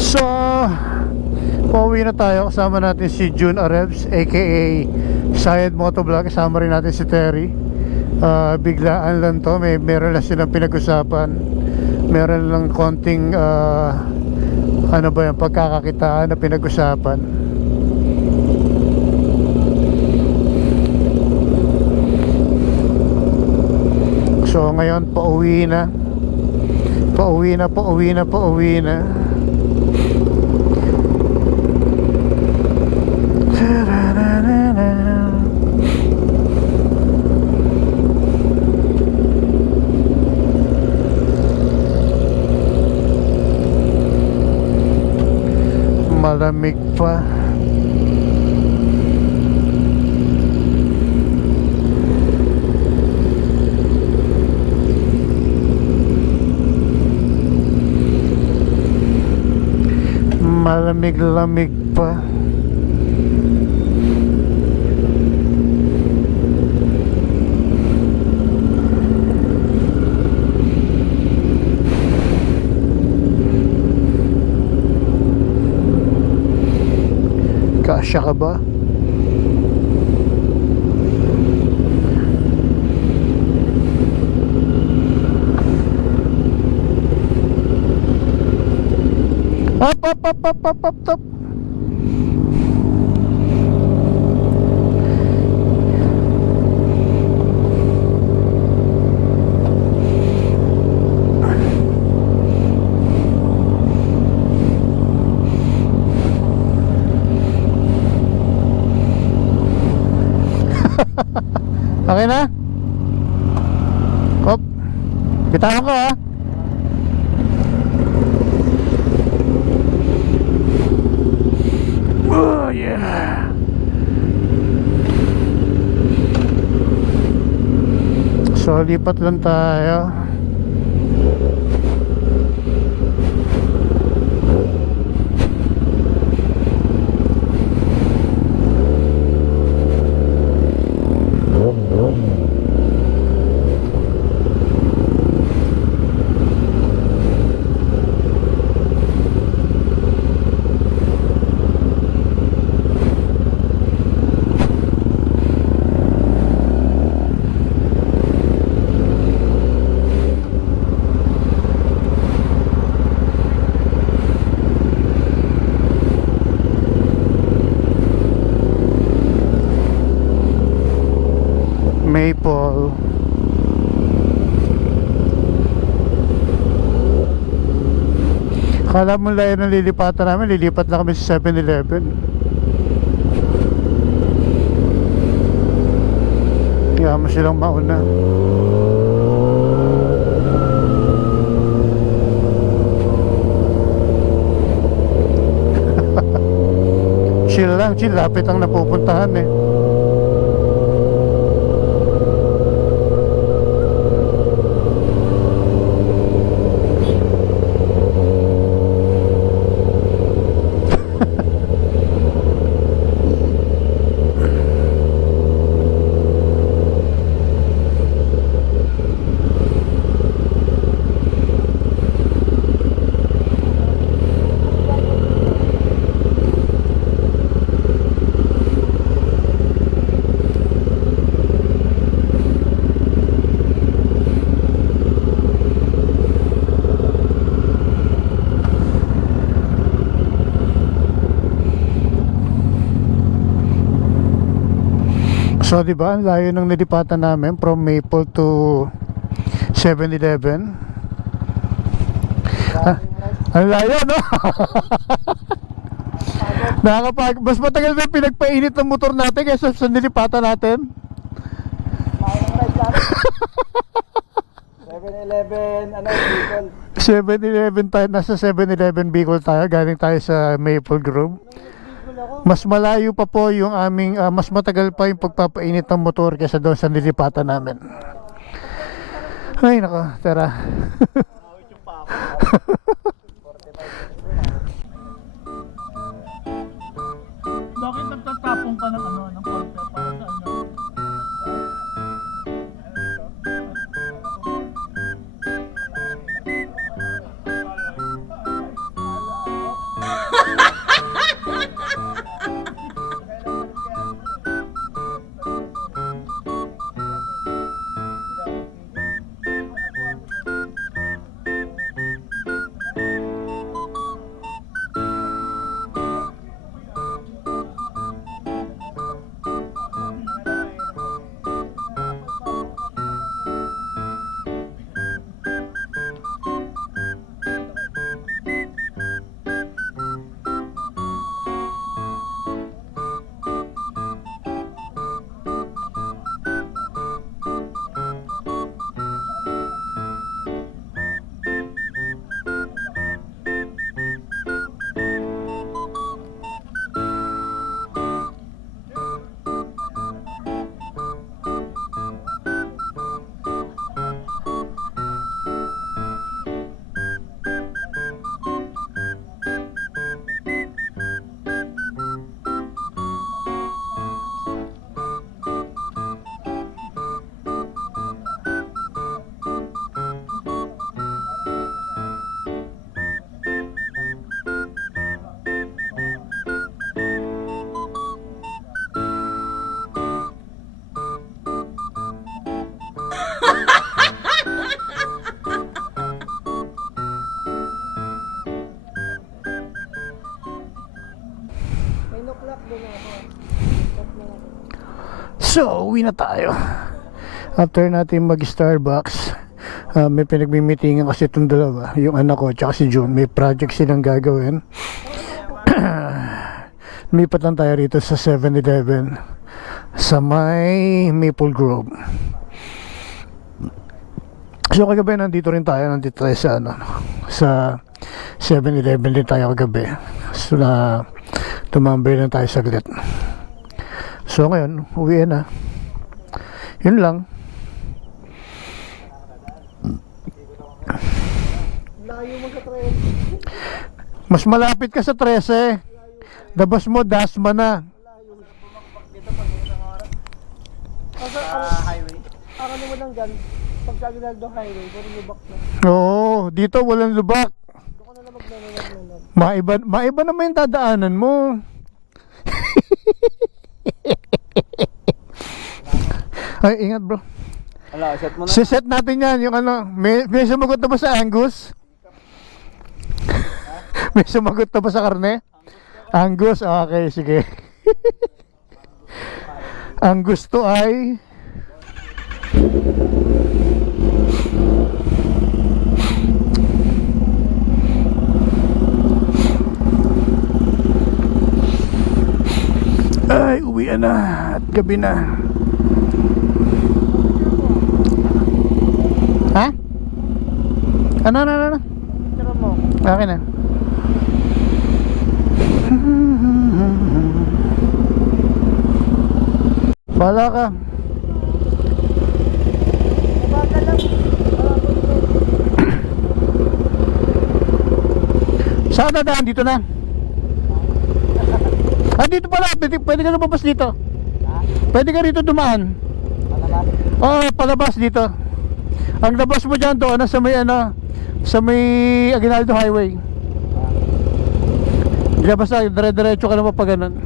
So, pauwi na tayo. Kasama natin si June Arebs aka Sayed Motovlog. Kasama rin natin si Terry. Biglaan lang to. Meron lang silang pinag-usapan. Meron lang konting ano ba yung pagkakakitaan na pinag-usapan. So ngayon pauwi na. Pauwi na. Malamig pa. Malamig-lamig pa. Kasya ka ba? Up. Okay na? Hop. Bitawan ko ha. Oh yeah. So lipat lang tayo. Maple. Akala mo lang yun ang lilipatan namin. Lilipat na kami sa 7-Eleven. Kaya mo silang mauna. Chill lang, chill. Lapit ang napupuntahan eh. So diba, ang layo ng nilipatan namin from Maple to 7-Eleven. Ang layo, no? Mas matagal na pinagpainit ng motor natin kaysa sa nilipatan natin. 7-Eleven, Bicol. 7-Eleven tayo, nasa 7-Eleven Bicol tayo, galing tayo sa Maple Grove. Mas malayo pa po yung aming mas matagal pa yung pagpapainit ng motor kaysa doon sa nilipatan namin. Ay nako, tara. Bakit nagtatapong ka ng ng content para sa So, uwi na tayo. After natin mag-Starbucks, may pinagmi-meetingan kasi itong dalawa. Yung anak ko at si June. May project silang gagawin. Lumipat lang tayo rito sa 7-Eleven sa may Maple Grove. So kagabi nandito tayo sa sa 7-Eleven din tayo kagabi. So na tumambay lang tayo saglit. So ngayon, uwi na. Yun lang. Mas malapit ka sa 13. Dabas mo, Dasma na. highway. Ang ano mo lang dyan, pag sa Aguinaldo Highway, puro lubak na. Oo, dito walang lubak. Doon ko na lang maglalagay. Maiba naman yung dadaanan mo. Ay, ingat bro. Wala, set mo na. Siset natin yan, yung ano, may sumagot na ba sa Angus? May sumagot na ba sa karne? Angus, okay, sige. Ang gusto ay uwi na at gabi na. Ha? Ano? Tira mo. Okay na. Bala ka. Mabagal lang. Saan dadaan? Dito na. Dito pala. Pwede ka lumabas dito. Pwede ka rito dumaan. Palabas. Oo, palabas dito. Ang labas mo dyan doon sa may sa may Aguinaldo Highway. Labas na, dire-diretso ka naman pa ganun.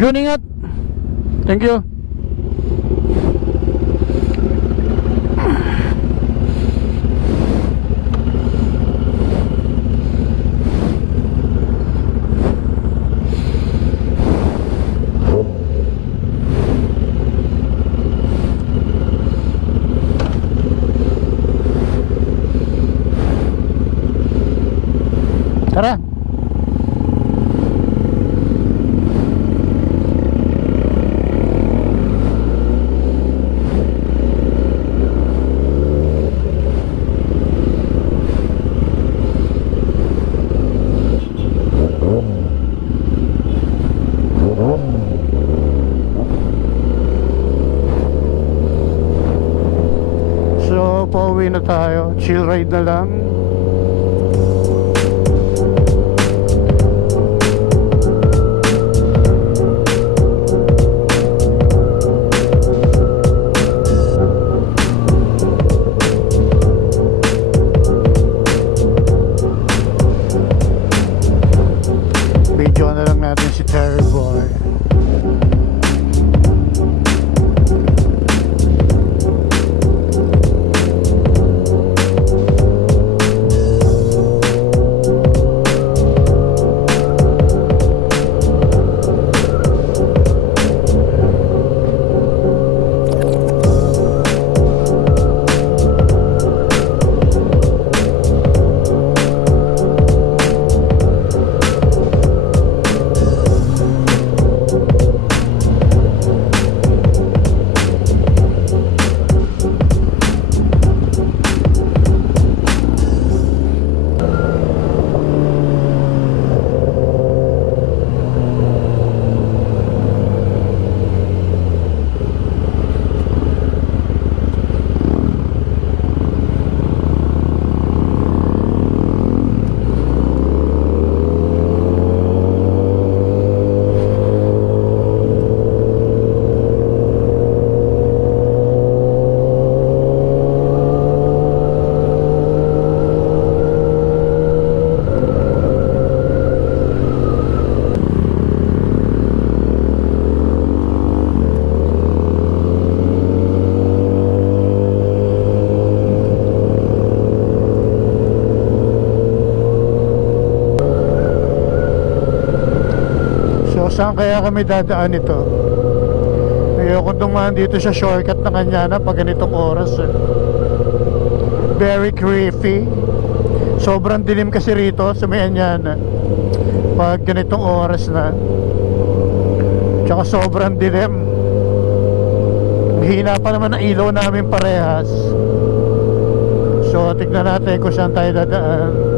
Jun, ingat. Thank you. Tara. So, pauwi na tayo. Chill ride na lang. Video na lang natin si Terry Boy. kung saan kaya kami dadaan ito. Ayoko dumaan dito sa shortcut ng Anyana pag ganitong oras eh. Very creepy. Sobrang dilim kasi rito sa may Anyana pag ganitong oras na. Tsaka sobrang dilim. Hina pa naman ang ilaw namin parehas. So tignan natin kung saan tayo dadaan.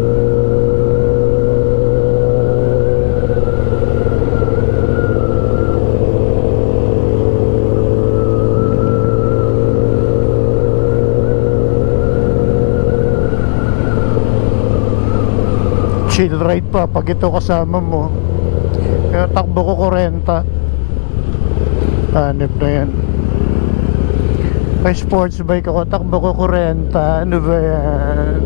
Chill ride pa pag ito kasama mo. Pero takbo ko 40. Hanip na yan. May sports bike ako, takbo ko 40. Ano ba yan?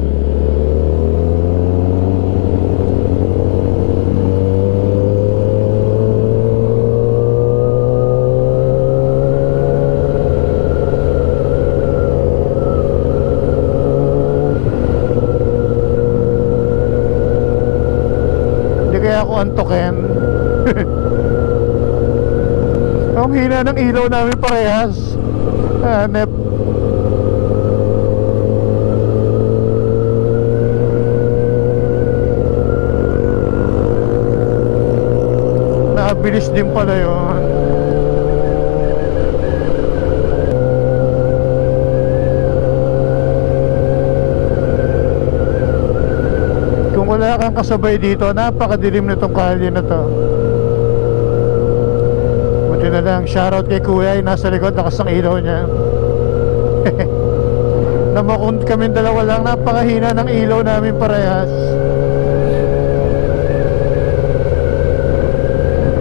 Hindi kaya ako antokin. Ang hina ng ilaw namin parehas. Hanep. Nakabilis din pala yun. Kung wala kang kasabay dito, napakadilim na tong kalye na to. Buti na lang, shoutout kay Kuya, nasa likod, lakas ang ilaw niya. Namakon kami dalawa lang, napakahina ng ilaw namin parehas.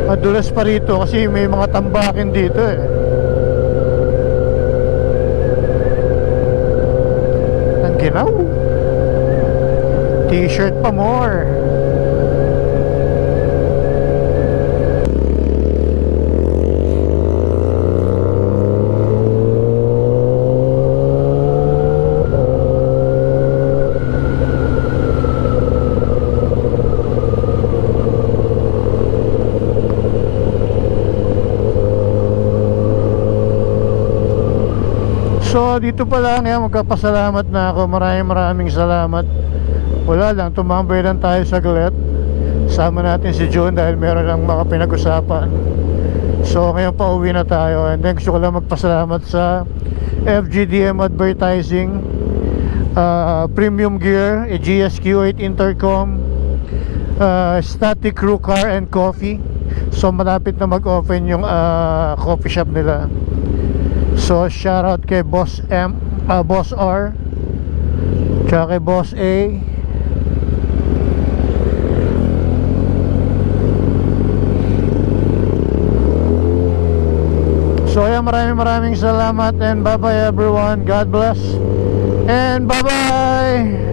Madulas pa rito kasi may mga tambakin dito eh. Ang ginaw. T-shirt pa more. So dito pa lang yan, magkapasalamat na ako. Maraming salamat. Wala lang, tumambay lang tayo saglit. Sama natin si June dahil meron lang mga pinag-usapan. So ngayon pa uwi na tayo. And then gusto ko lang magpasalamat sa FGDM Advertising, Premium Gear, GSQ8 Intercom, Static Crew Car and Coffee. So malapit na mag-open yung coffee shop nila. So shoutout kay Boss M, Boss R, tsaka kay Boss A. So ayan, maraming salamat and bye bye everyone. God bless and bye bye.